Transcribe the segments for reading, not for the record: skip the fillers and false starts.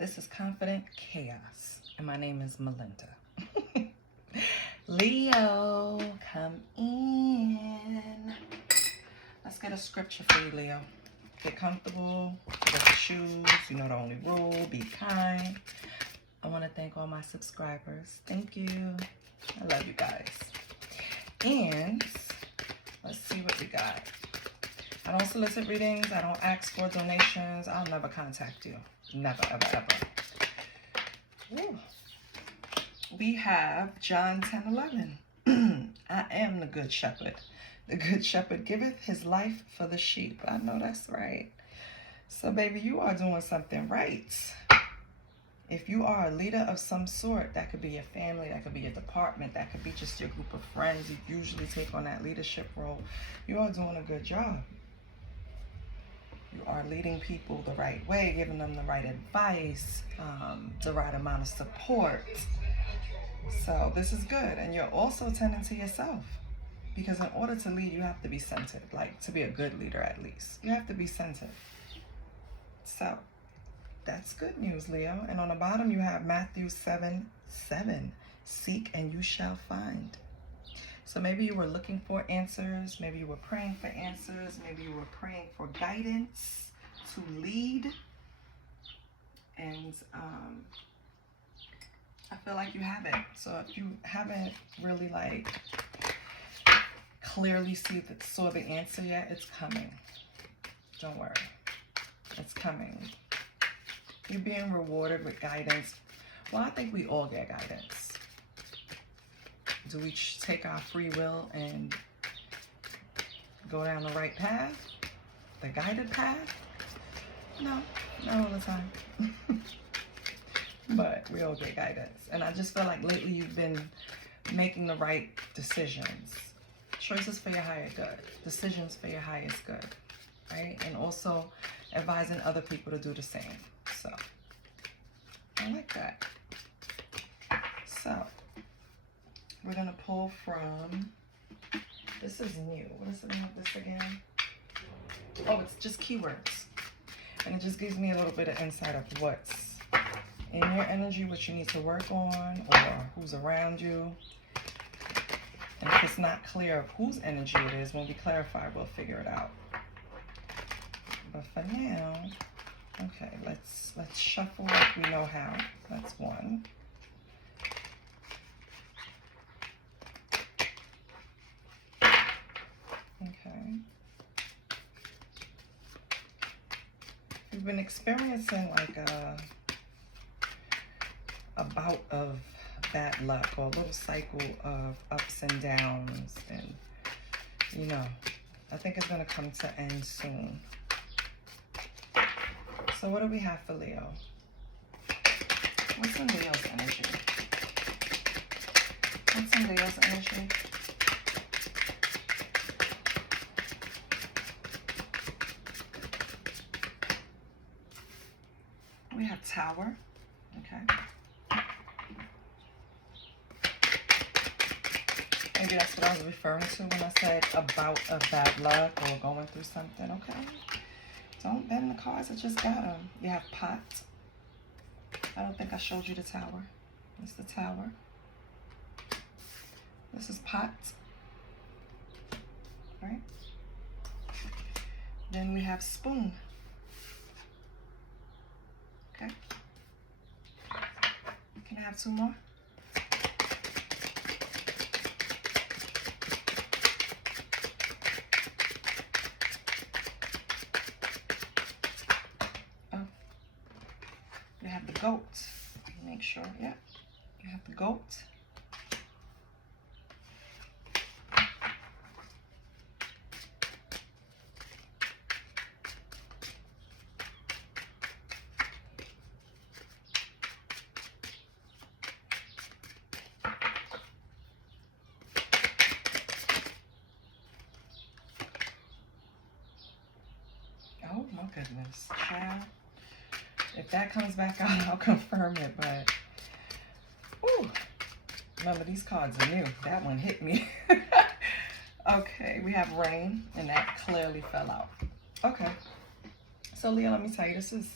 This is Confident Chaos, and my name is Melinda. Leo, come in. Let's get a scripture for you, Leo. Get comfortable, get off your shoes. You know the only rule, be kind. I want to thank all my subscribers. Thank you. I love you guys. And let's see what we got. I don't solicit readings. I don't ask for donations. I'll never contact you. Never, ever, ever. Ooh. We have John 10:11. I am the good shepherd. The good shepherd giveth his life for the sheep. I know that's right. So, baby, you are doing something right. If you are a leader of some sort, that could be your family, that could be your department, that could be just your group of friends. You usually take on that leadership role. You are doing a good job. You are leading people the right way, giving them the right advice, the right amount of support. So this is good. And you're also tending to yourself. Because in order to lead, you have to be centered. Like, to be a good leader, at least. You have to be centered. So that's good news, Leo. And on the bottom, you have Matthew 7:7. Seek and you shall find. So maybe you were looking for answers. Maybe you were praying for answers. Maybe you were praying for guidance to lead. And I feel like you have it. So if you haven't really like clearly saw the answer yet, it's coming. Don't worry. It's coming. You're being rewarded with guidance. Well, I think we all get guidance. Do we take our free will and go down the right path? The guided path? No, not all the time. But we all get guidance. And I just feel like lately you've been making the right decisions. Choices for your higher good. Decisions for your highest good. Right? And also advising other people to do the same. So, I like that. So, we're going to pull from, this is new. What is the name of this again? Oh, it's just keywords. And it just gives me a little bit of insight of what's in your energy, what you need to work on, or who's around you. And if it's not clear of whose energy it is, when we clarify, we'll figure it out. But for now, okay, let's shuffle like we know how. That's one. Okay. You've been experiencing like a bout of bad luck, or a little cycle of ups and downs, and you know, I think it's going to come to end soon. So what do we have for Leo? What's in Leo's energy? What's in Leo's energy? We have Tower. Okay. Maybe that's what I was referring to when I said a bout of bad luck or going through something. Okay. Don't bend the cards. I just got them. You have Pot. I don't think I showed you the Tower. It's the Tower. This is Pot. Right? Then we have Spoon. Okay. Can I have two more? Oh. You have the Goat. Make sure, yeah. You have the Goat. Oh my goodness, child. If that comes back out, I'll confirm it, but ooh, remember these cards are new. That one hit me. Okay, we have Rain, and that clearly fell out. Okay, so Leo, let me tell you, this is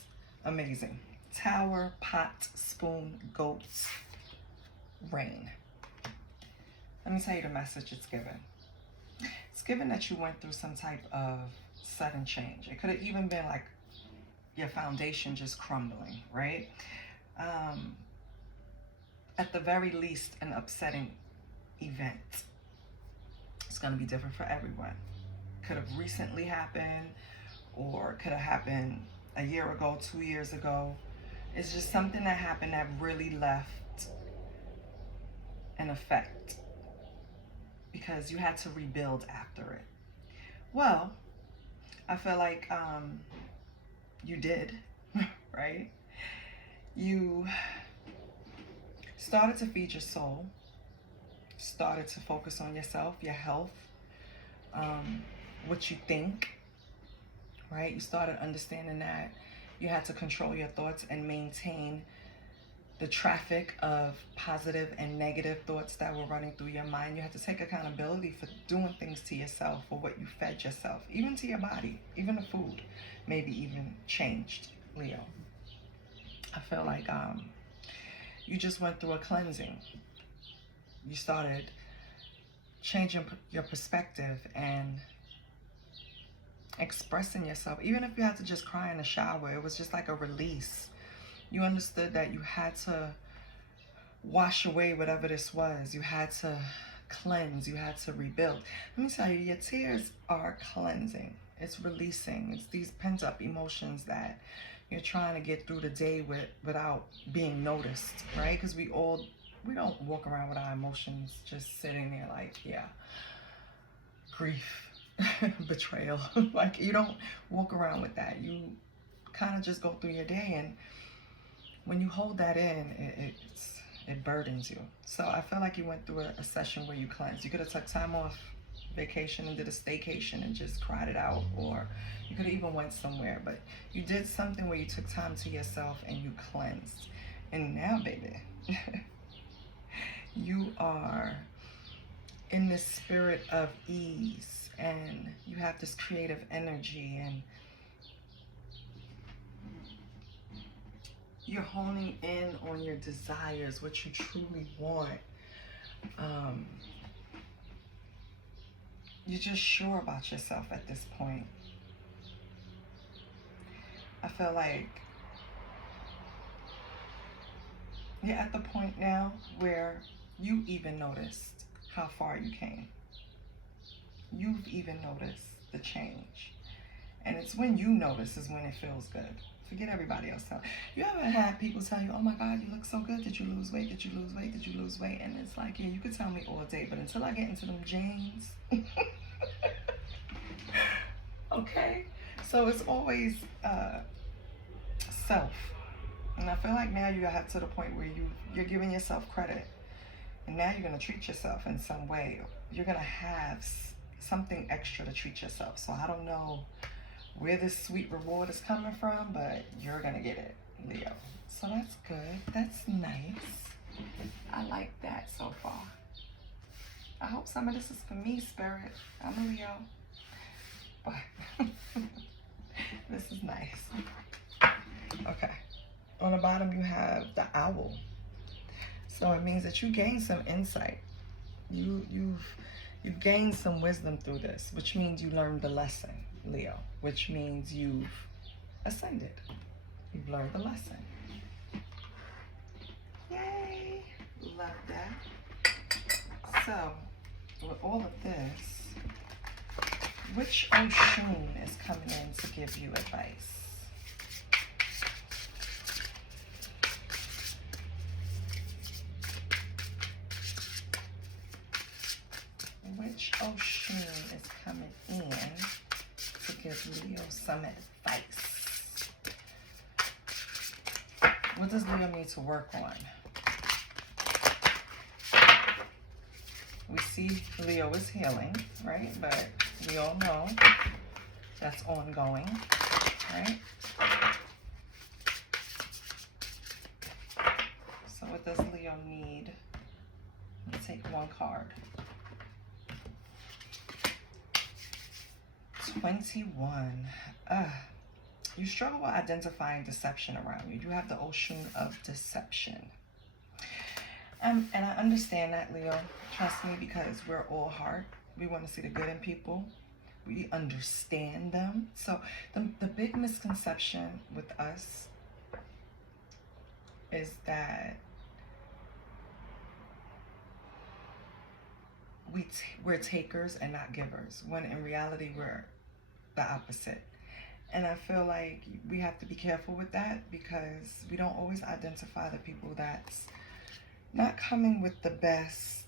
amazing. Tower, pot, spoon, goats, rain. Let me tell you the message it's given. It's given that you went through some type of sudden change. It could have even been like your foundation just crumbling, right? At the very least, an upsetting event. It's going to be different for everyone. Could have recently happened, or could have happened a year ago, 2 years ago. It's just something that happened that really left an effect, because you had to rebuild after it. Well, I feel like you did, right? You started to feed your soul, started to focus on yourself, your health, what you think, right? You started understanding that you had to control your thoughts and maintain the traffic of positive and negative thoughts that were running through your mind. You had to take accountability for doing things to yourself, for what you fed yourself, even to your body, even the food, maybe even changed, Leo. I feel like you just went through a cleansing. You started changing your perspective and expressing yourself. Even if you had to just cry in the shower, it was just like a release. You understood that you had to wash away whatever this was. You had to cleanse. You had to rebuild. Let me tell you, your tears are cleansing. It's releasing. It's these pent up emotions that you're trying to get through the day without being noticed, right? Because we don't walk around with our emotions just sitting there like, yeah, grief, betrayal. Like, you don't walk around with that. You kind of just go through your day, and when you hold that in, it burdens you. So I feel like you went through a session where you cleansed. You could have took time off, vacation, and did a staycation and just cried it out, or you could have even went somewhere, but you did something where you took time to yourself and you cleansed. And now, baby, you are in this spirit of ease, and you have this creative energy, and you're honing in on your desires, what you truly want. You're just sure about yourself at this point. I feel like you're at the point now where you even noticed how far you came. You've even noticed the change. And it's when you notice is when it feels good. Forget everybody else. You ever had people tell you, oh my God, you look so good. Did you lose weight? Did you lose weight? Did you lose weight? And it's like, yeah, you could tell me all day, but until I get into them jeans. Okay? So it's always self. And I feel like now you got to the point where you're giving yourself credit. And now you're going to treat yourself in some way. You're going to have something extra to treat yourself. So I don't know where this sweet reward is coming from, but you're gonna get it, Leo. So that's good. That's nice. I like that so far. I hope some of this is for me, Spirit. I'm a Leo. But this is nice. Okay. On the bottom you have the owl. So it means that you gained some insight. You've gained some wisdom through this, which means you learned the lesson, Leo, which means you've ascended. You've learned the lesson. Yay! Love that. So, with all of this, which Oshun is coming in to give you advice? Which Oshun is coming in to give Leo some advice? What does Leo need to work on? We see Leo is healing, right? But we all know that's ongoing, right? So what does Leo need? Let's take one card. 21. You struggle with identifying deception around you. You have the ocean of deception. And I understand that, Leo. Trust me, because we're all heart. We want to see the good in people. We understand them. So the big misconception with us is that we're takers and not givers, when in reality we're the opposite. And I feel like we have to be careful with that, because we don't always identify the people that's not coming with the best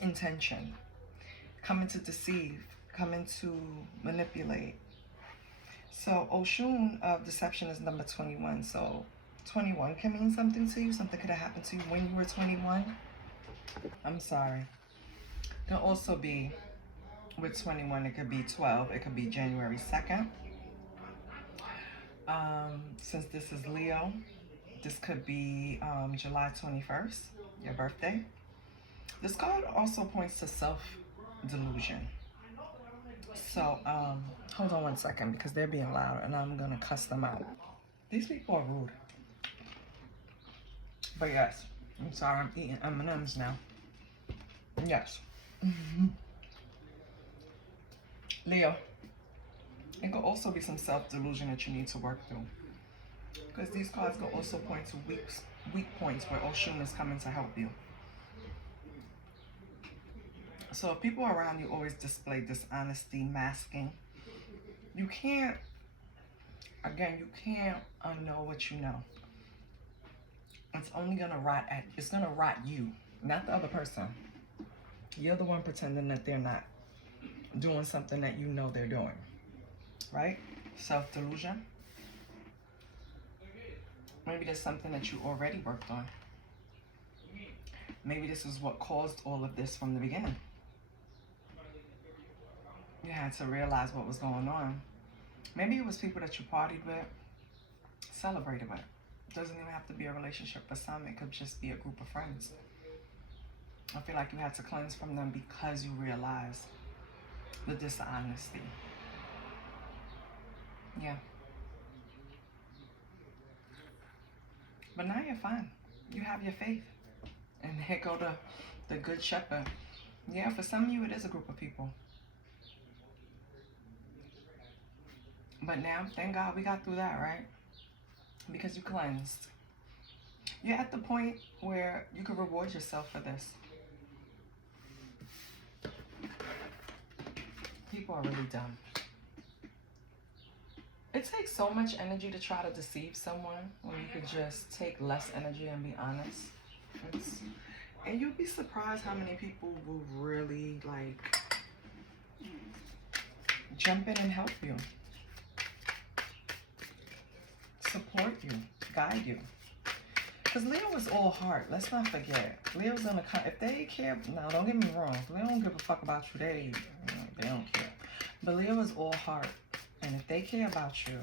intention, coming to deceive, coming to manipulate. So Oshun of deception is number 21. So 21 can mean something to you. Something could have happened to you when you were 21. I'm sorry. It can also be with 21, it could be 12. It could be January 2nd. Since this is Leo, this could be July 21st, your birthday. This card also points to self-delusion. So, hold on one second, because they're being loud and I'm gonna cuss them out. These people are rude. But yes, I'm sorry, I'm eating M&Ms now. Yes. Leo, it could also be some self-delusion that you need to work through, because these cards could also point to weak points where Oshun is coming to help you. So if people around you always display dishonesty, masking, you can't unknow what you know. It's only gonna rot you, not the other person. You're the one pretending that they're not doing something that you know they're doing, right? Self-delusion. Maybe there's something that you already worked on. Maybe this is what caused all of this from the beginning. You had to realize what was going on. Maybe it was people that you partied with, celebrated with. It doesn't even have to be a relationship. For some, it could just be a group of friends. I feel like you had to cleanse from them because you realized the dishonesty. Yeah. But now you're fine. You have your faith. And here go the good shepherd. Yeah, for some of you, it is a group of people. But now, thank God we got through that, right? Because you cleansed. You're at the point where you can reward yourself for this. People are really dumb. It takes so much energy to try to deceive someone when you could just take less energy and be honest. And you'll be surprised how many people will really like jump in and help you, support you, guide you. Because Leo is all heart. Let's not forget. Leo's gonna come. If they care, now don't get me wrong. If they don't give a fuck about you, they don't care. But Leo is all heart. And if they care about you,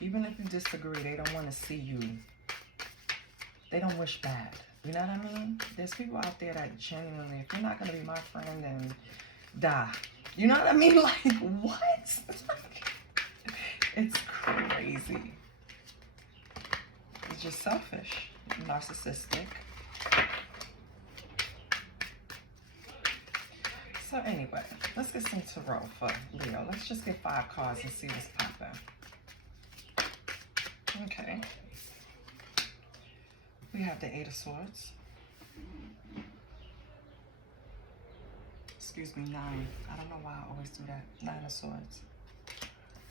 even if you disagree, they don't want to see you. They don't wish bad. You know what I mean? There's people out there that genuinely, if you're not going to be my friend, then die. You know what I mean? Like, what? It's crazy. It's just selfish, narcissistic. So anyway, let's get some tarot for Leo. Let's just get 5 cards and see what's popping. Okay. We have the 8 of Swords. Excuse me, 9. I don't know why I always do that. 9 of Swords.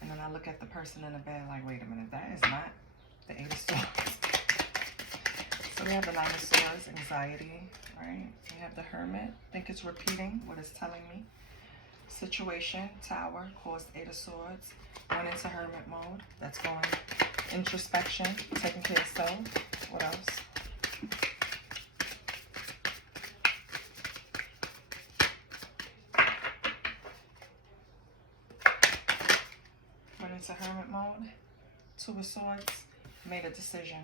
And then I look at the person in the bed like, wait a minute, that is not the 8 of Swords. So we have the 9 of Swords, anxiety, right? We have the Hermit. I think it's repeating what it's telling me. Situation, Tower, caused 8 of Swords. Went into Hermit mode. That's going introspection, taking care of self. What else? Went into Hermit mode. 2 of Swords, made a decision.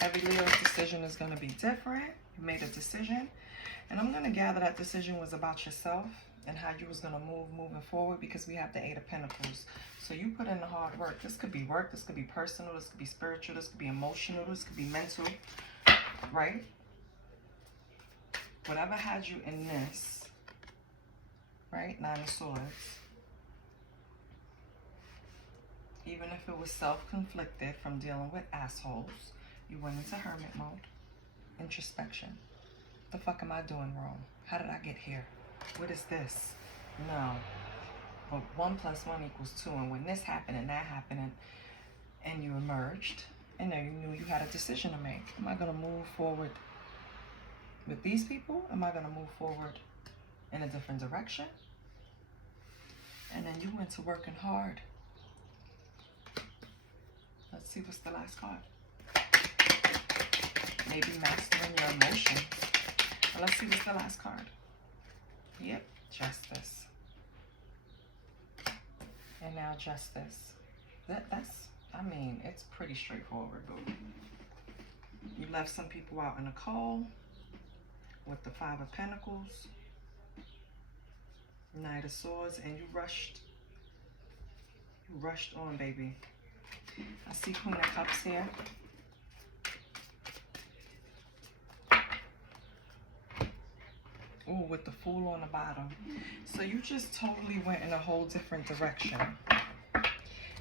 Every Leo's decision is going to be different. You made a decision. And I'm going to gather that decision was about yourself and how you was going to moving forward, because we have the Eight of Pentacles. So you put in the hard work. This could be work. This could be personal. This could be spiritual. This could be emotional. This could be mental. Right? Whatever had you in this, right? Nine of Swords. Even if it was self-conflicted from dealing with assholes, you went into hermit mode. Introspection. What the fuck am I doing wrong? How did I get here? What is this? No. But 1 + 1 = 2. And when this happened and that happened and you emerged, and then you knew you had a decision to make. Am I going to move forward with these people? Am I going to move forward in a different direction? And then you went to working hard. Let's see what's the last card. Maybe mastering your emotions. But let's see what's the last card. Yep, Justice. And now Justice. That's, I mean, it's pretty straightforward, boo. You left some people out in the cold with the Five of Pentacles, Knight of Swords, and you rushed on, baby. I see Queen of Cups here. Ooh, with the Fool on the bottom. So you just totally went in a whole different direction.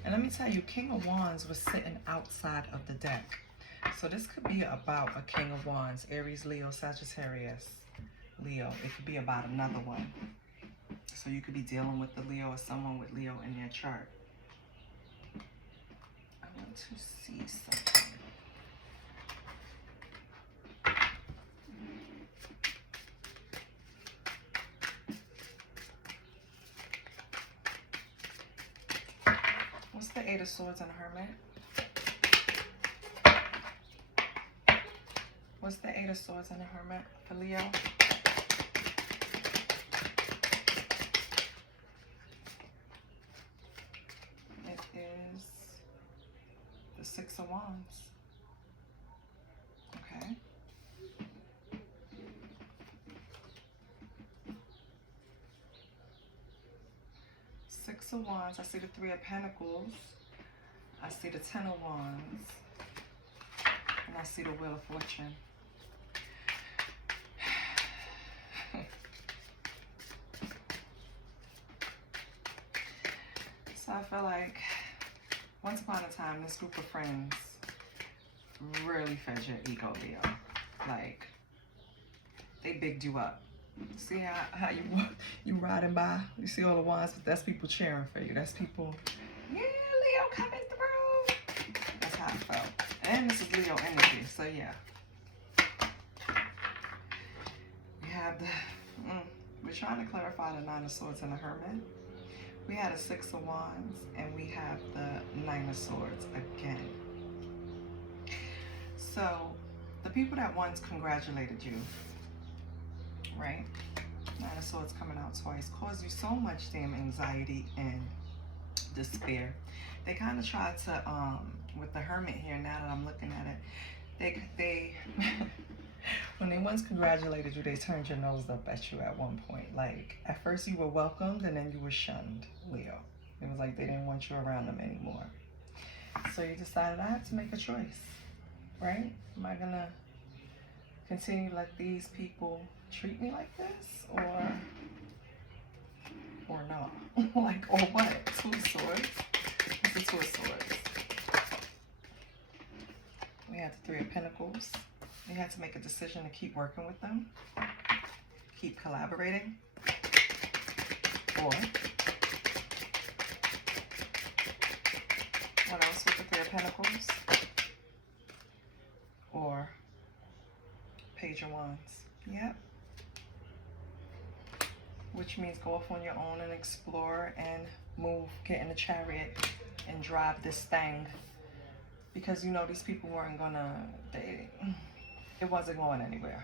And let me tell you, King of Wands was sitting outside of the deck. So this could be about a King of Wands, Aries, Leo, Sagittarius, Leo. It could be about another one. So you could be dealing with the Leo or someone with Leo in their chart. I want to see something. What's the Eight of Swords and Hermit? What's the Eight of Swords and the Hermit for Leo? It is the Six of Wands. Okay. Six of Wands. I see the Three of Pentacles. I see the Ten of Wands. And I see the Wheel of Fortune. So I feel like once upon a time, this group of friends really fed your ego, Leo. Like, they bigged you up. See how you riding by? You see all the wands, but that's people cheering for you. That's people, yeah, Leo coming through. That's how I felt. And this is Leo energy, so yeah. We have the, we're trying to clarify the Nine of Swords and the Hermit. We had a Six of Wands, and we have the Nine of Swords again. So, the people that once congratulated you, right? Nine of Swords coming out twice, caused you so much damn anxiety and despair. They kind of tried to, with the Hermit here, now that I'm looking at it, they when they once congratulated you, they turned your nose up at you at one point. Like, at first you were welcomed and then you were shunned, Leo. It was like they didn't want you around them anymore. So you decided, I have to make a choice, right? Am I gonna continue to let these people treat me like this, or not? Like, or what? Two of Swords. It's the Two of Swords. We have the Three of Pentacles. You had to make a decision to keep working with them, keep collaborating, or what else with the Three of Pentacles? Or Page of Wands. Yep. Which means go off on your own and explore and move, get in the chariot and drive this thing. Because you know these people weren't gonna, it wasn't going anywhere.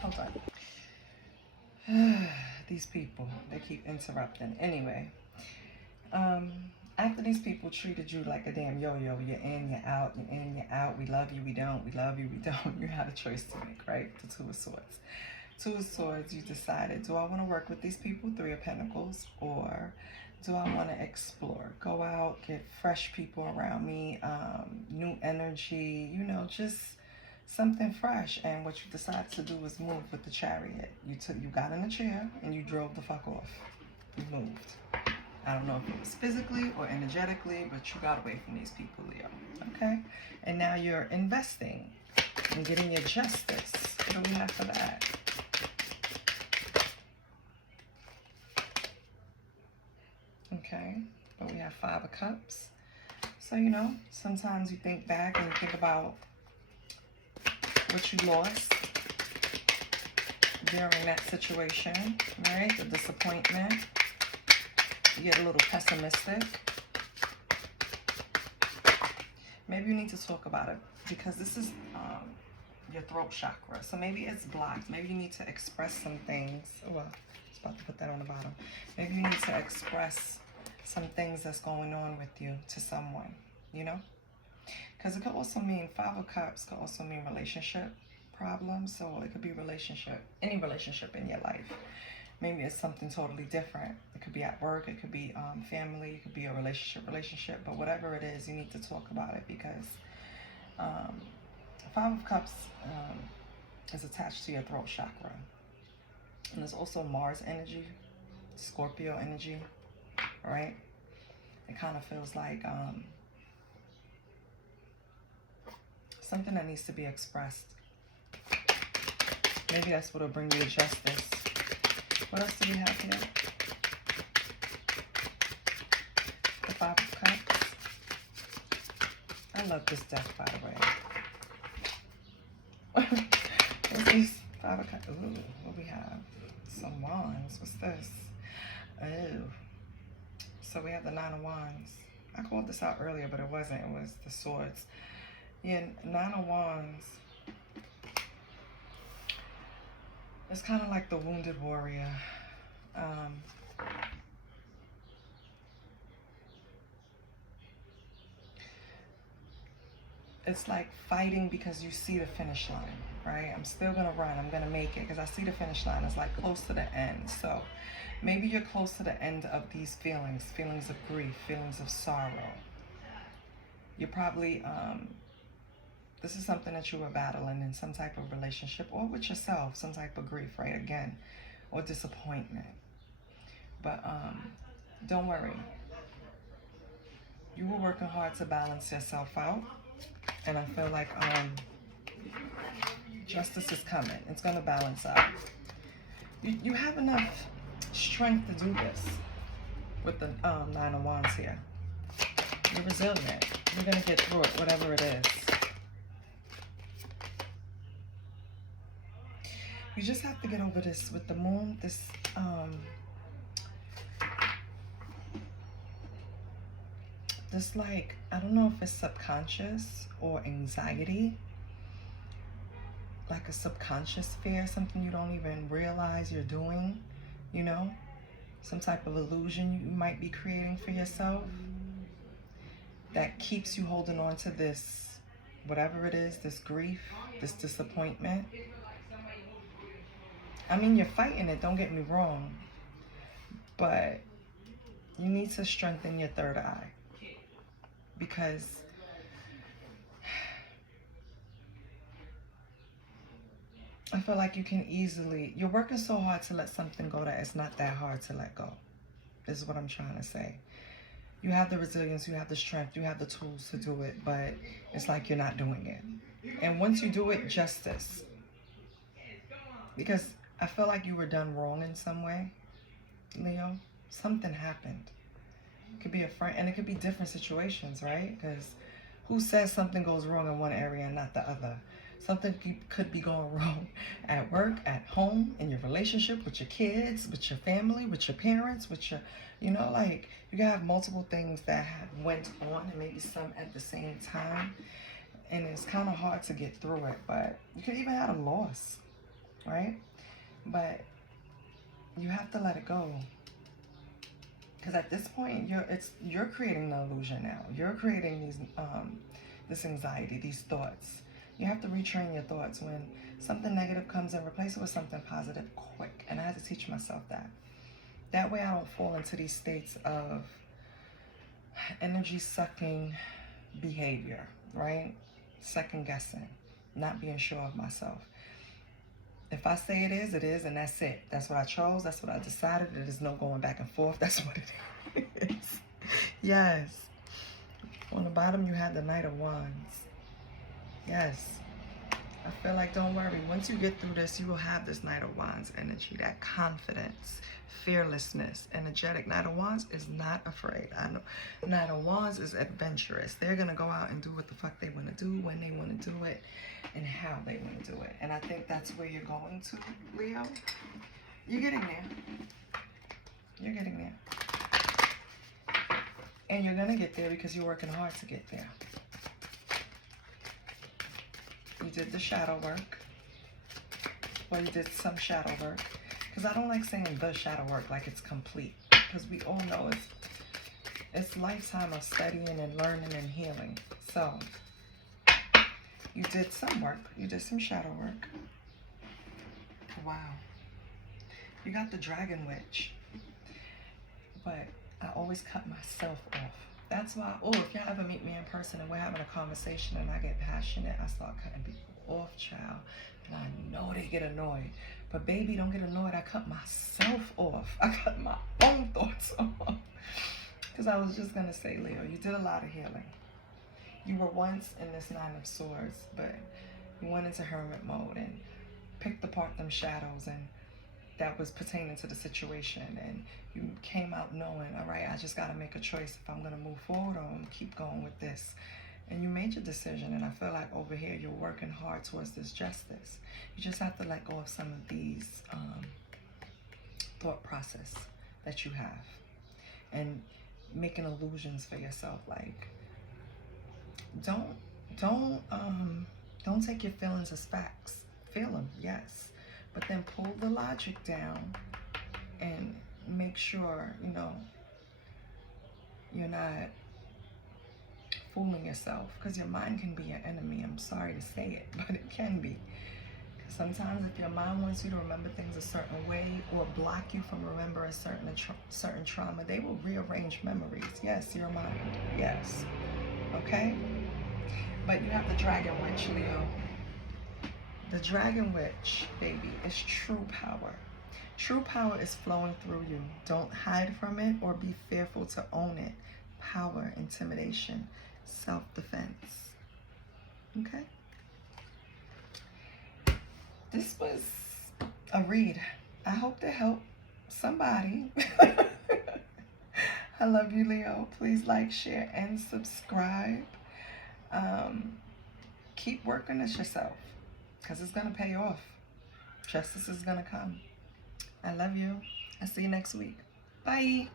Hold on. These people, they keep interrupting. Anyway, After these people treated you like a damn yo-yo, you're in, you're out, you're in, you're out, we love you, we don't, we love you, we don't, you had a choice to make, right? The Two of Swords. Two of Swords, you decided, do I want to work with these people, Three of Pentacles, or do I want to explore, go out, get fresh people around me, new energy, you know, just something fresh. And what you decided to do was move with the Chariot. You got in a chair and you drove the fuck off. You moved. I don't know if it was physically or energetically, but you got away from these people, Leo. Okay? And now you're investing and getting your justice. What do we have for that? Okay, but we have Five of Cups. So, you know, sometimes you think back and you think about what you lost during that situation, right? The disappointment. You get a little pessimistic. Maybe you need to talk about it because this is your throat chakra. So maybe it's blocked. Maybe you need to express some things. Oh, well, I was about to put that on the bottom. Maybe you need to express some things that's going on with you to someone, you know? Because it could also mean, Five of Cups could also mean relationship problems. So it could be relationship, any relationship in your life. Maybe it's something totally different. It could be at work, it could be family, it could be a relationship, but whatever it is, you need to talk about it because Five of Cups is attached to your throat chakra. And there's also Mars energy, Scorpio energy, right? It kind of feels like something that needs to be expressed. Maybe that's what'll bring you justice. What else do we have here? The Five of Cups. I love this deck, by the way. What's this? Five of Cups. Ooh, what we have? Some wands. What's this? Oh. So we have the Nine of Wands. I called this out earlier, but it wasn't. It was the Swords. Yeah, Nine of Wands. It's kind of like the wounded warrior. It's like fighting because you see the finish line, right? I'm still going to run. I'm going to make it because I see the finish line. It's like close to the end. So maybe you're close to the end of these feelings, feelings of grief, feelings of sorrow. You're probably, this is something that you were battling in some type of relationship or with yourself, some type of grief, right? Again, or disappointment. But don't worry. You were working hard to balance yourself out. And I feel like justice is coming. It's going to balance out. You have enough strength to do this with the Nine of Wands here. You're resilient. You're going to get through it, whatever it is. You just have to get over this with the moon, this like, I don't know if it's subconscious or anxiety, like a subconscious fear, something you don't even realize you're doing, you know, some type of illusion you might be creating for yourself that keeps you holding on to this, whatever it is, this grief, this disappointment. I mean, you're fighting it, don't get me wrong, but you need to strengthen your third eye. Because I feel like you can easily, you're working so hard to let something go that it's not that hard to let go. This is what I'm trying to say. You have the resilience, you have the strength, you have the tools to do it, but it's like you're not doing it. And once you do it, justice. Because I feel like you were done wrong in some way, Leo. Something happened. It could be a friend, and it could be different situations, right? Because who says something goes wrong in one area and not the other? Something could be going wrong at work, at home, in your relationship, with your kids, with your family, with your parents, with your, you know, like, you can have multiple things that went on and maybe some at the same time. And it's kind of hard to get through it, but you could even have a loss, right? But you have to let it go. Because at this point, you're creating the illusion now. You're creating this anxiety, these thoughts. You have to retrain your thoughts. When something negative comes in, replace it with something positive quick. And I had to teach myself that. That way I don't fall into these states of energy sucking behavior, right? Second guessing, not being sure of myself. If I say it is, and that's it. That's what I chose. That's what I decided. There is no going back and forth. That's what it is. Yes. On the bottom, you had the Knight of Wands. Yes. I feel like, don't worry. Once you get through this, you will have this Knight of Wands energy, that confidence, fearlessness, energetic. Knight of Wands is not afraid. I know. Knight of Wands is adventurous. They're going to go out and do what the fuck they want to do, when they want to do it, and how they want to do it. And I think that's where you're going to, Leo. You're getting there. You're getting there. And you're going to get there because you're working hard to get there. You did the shadow work. Well, you did some shadow work. Because I don't like saying the shadow work like it's complete. Because we all know it's lifetime of studying and learning and healing. So, you did some work. You did some shadow work. Wow. You got the Dragon Witch. But I always cut myself off. That's why, if y'all ever meet me in person and we're having a conversation and I get passionate, I start cutting people off, child. And I know they get annoyed. But baby, don't get annoyed. I cut myself off. I cut my own thoughts off. Because I was just going to say, Leo, you did a lot of healing. You were once in this Nine of Swords, but you went into hermit mode and picked apart them shadows, and that was pertaining to the situation, and you came out knowing, all right, I just got to make a choice if I'm going to move forward or I'm going to keep going with this. And you made your decision, and I feel like over here you're working hard towards this justice. You just have to let go of some of these thought process that you have, and making illusions for yourself. Like, don't take your feelings as facts. Feel them, yes, but then pull the logic down and make sure, you're not fooling yourself, because your mind can be your enemy. I'm sorry to say it, but it can be. Sometimes if your mind wants you to remember things a certain way or block you from remembering certain trauma, they will rearrange memories. Yes, your mind. Yes. Okay? But you have the Dragon Witch, Leo. The Dragon Witch, baby, is true power. True power is flowing through you. Don't hide from it or be fearful to own it. Power, intimidation, self-defense. Okay? This was a read. I hope to help somebody. I love you, Leo. Please like, share, and subscribe. Keep working at yourself, because it's going to pay off. Justice is going to come. I love you. I'll see you next week. Bye.